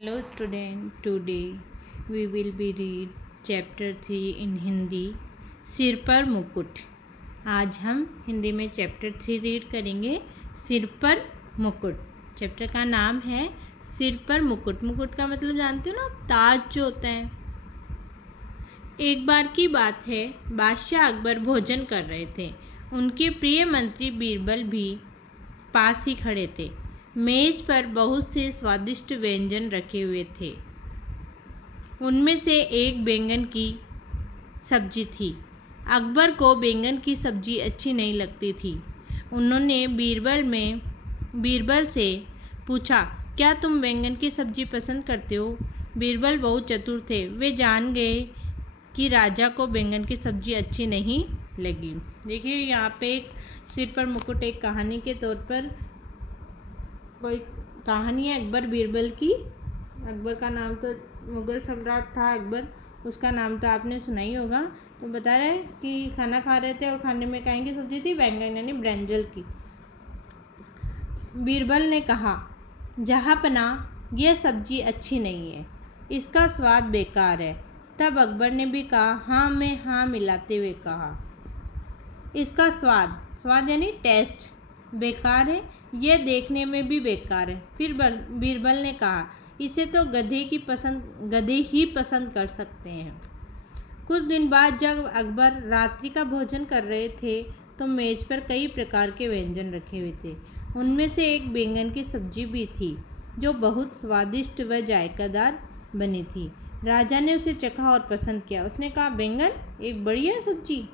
Hello student, today we will be read chapter 3 in Hindi सिर पर मुकुट। आज हम हिंदी में चैप्टर 3 रीड करेंगे सिर पर मुकुट। चैप्टर का नाम है सिर पर मुकुट। मुकुट का मतलब जानते हो ना, ताज जो होता है। एक बार की बात है, बादशाह अकबर भोजन कर रहे थे। उनके प्रिय मंत्री बीरबल भी पास ही खड़े थे। मेज पर बहुत से स्वादिष्ट व्यंजन रखे हुए थे। उनमें से एक बैंगन की सब्जी थी। अकबर को बैंगन की सब्जी अच्छी नहीं लगती थी। उन्होंने बीरबल से पूछा, क्या तुम बैंगन की सब्जी पसंद करते हो? बीरबल बहुत चतुर थे। वे जान गए कि राजा को बैंगन की सब्जी अच्छी नहीं लगी। देखिए यहाँ पे एक सिर पर मुकुट एक कहानी के तौर पर कोई कहानी है अकबर बीरबल की। अकबर का नाम तो मुग़ल सम्राट था अकबर, उसका नाम तो आपने सुना ही होगा। तो बता रहे हैं कि खाना खा रहे थे और खाने में काहे की सब्जी थी? बैंगन यानी ब्रिंजल की। बीरबल ने कहा, जहाँपना यह सब्जी अच्छी नहीं है, इसका स्वाद बेकार है। तब अकबर ने भी कहा, हाँ में हाँ मिलाते हुए कहा, इसका स्वाद यानी टेस्ट बेकार है, यह देखने में भी बेकार है। फिर बीरबल ने कहा, इसे तो गधे ही पसंद कर सकते हैं। कुछ दिन बाद जब अकबर रात्रि का भोजन कर रहे थे तो मेज पर कई प्रकार के व्यंजन रखे हुए थे। उनमें से एक बैंगन की सब्जी भी थी, जो बहुत स्वादिष्ट व जायकादार बनी थी। राजा ने उसे चखा और पसंद किया। उसने कहा, बैंगन एक बढ़िया सब्जी।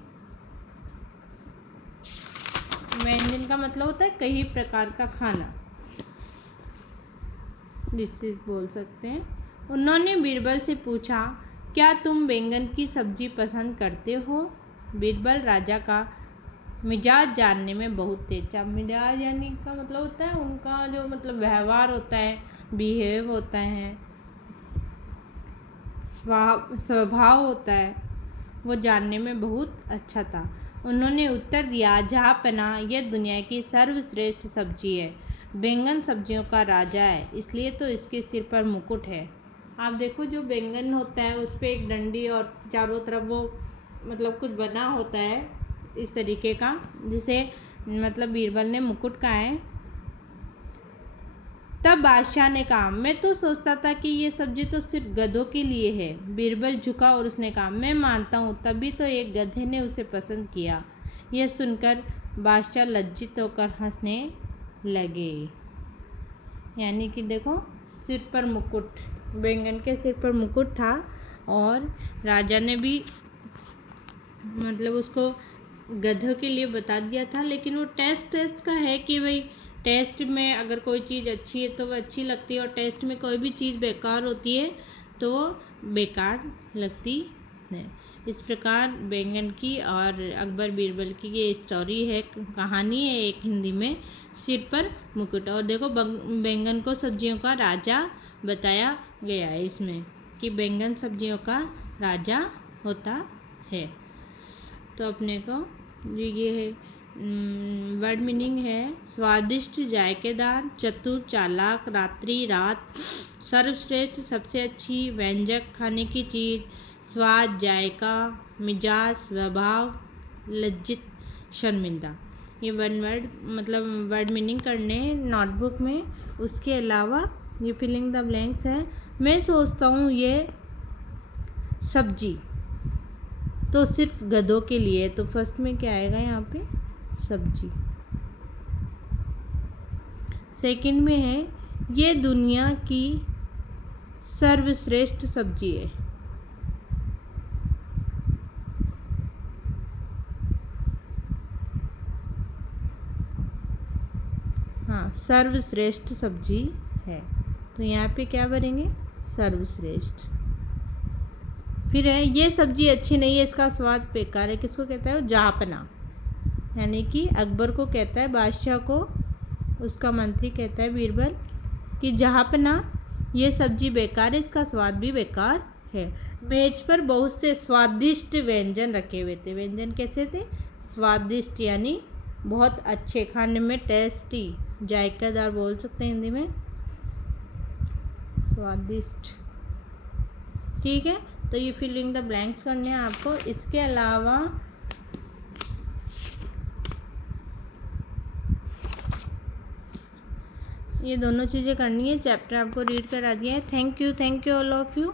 व्यंजन का मतलब होता है कई प्रकार का खाना, डिशेस बोल सकते हैं। उन्होंने बीरबल से पूछा, क्या तुम बैंगन की सब्जी पसंद करते हो? बीरबल राजा का मिजाज जानने में बहुत तेज था। मिजाज यानी का मतलब होता है उनका जो मतलब व्यवहार होता है, बिहेव होता है, स्वभाव होता है, वो जानने में बहुत अच्छा था। उन्होंने उत्तर दिया, जहाँपना यह दुनिया की सर्वश्रेष्ठ सब्जी है। बैंगन सब्जियों का राजा है, इसलिए तो इसके सिर पर मुकुट है। आप देखो, जो बैंगन होता है उस पर एक डंडी और चारों तरफ वो मतलब कुछ बना होता है इस तरीके का, जिसे मतलब बीरबल ने मुकुट कहा है। तब बादशाह ने कहा, मैं तो सोचता था कि ये सब्जी तो सिर्फ गधों के लिए है। बीरबल झुका और उसने कहा, मैं मानता हूँ, तभी तो एक गधे ने उसे पसंद किया। यह सुनकर बादशाह लज्जित होकर हंसने लगे। यानी कि देखो, सिर पर मुकुट, बैंगन के सिर पर मुकुट था और राजा ने भी मतलब उसको गधों के लिए बता दिया था। लेकिन वो टेस्ट का है कि भाई टेस्ट में अगर कोई चीज़ अच्छी है तो वो अच्छी लगती है, और टेस्ट में कोई भी चीज़ बेकार होती है तो बेकार लगती है। इस प्रकार बैंगन की और अकबर बीरबल की ये स्टोरी है, कहानी है एक हिंदी में, सिर पर मुकुट। और देखो, बैंगन को सब्जियों का राजा बताया गया है इसमें कि बैंगन सब्जियों का राजा होता है। तो अपने को ये है वर्ड मीनिंग है, स्वादिष्ट, जायकेदार, चतुर, चालाक, रात्रि, रात, सर्वश्रेष्ठ, सबसे अच्छी, व्यंजक, खाने की चीज़, स्वाद, जायका, मिजाज, स्वभाव, लज्जित, शर्मिंदा। ये वन वर्ड मतलब वर्ड मीनिंग करने नोटबुक में। उसके अलावा ये फिलिंग द ब्लैंक्स है। मैं सोचता हूँ ये सब्जी तो सिर्फ गधों के लिए, तो फर्स्ट में क्या आएगा यहाँ पे? सब्जी। सेकंड में है, ये दुनिया की सर्वश्रेष्ठ सब्जी है। हाँ, सर्वश्रेष्ठ सब्जी है, तो यहाँ पे क्या भरेंगे? सर्वश्रेष्ठ। फिर है, ये सब्जी अच्छी नहीं है, इसका स्वाद बेकार है। किसको कहता है? जहाँपना, यानी कि अकबर को कहता है, बादशाह को उसका मंत्री कहता है बीरबल कि जहाँपना ये सब्जी बेकार है, इसका स्वाद भी बेकार है। मेज पर बहुत से स्वादिष्ट व्यंजन रखे हुए थे। व्यंजन कैसे थे? स्वादिष्ट यानी बहुत अच्छे, खाने में टेस्टी, जायकादार बोल सकते हैं हिंदी में। स्वादिष्ट। ठीक है, तो ये फिलिंग द ब्लैंक्स करने हैं आपको। इसके अलावा ये दोनों चीज़ें करनी है। चैप्टर आपको रीड करा दिया है। Thank you all of you.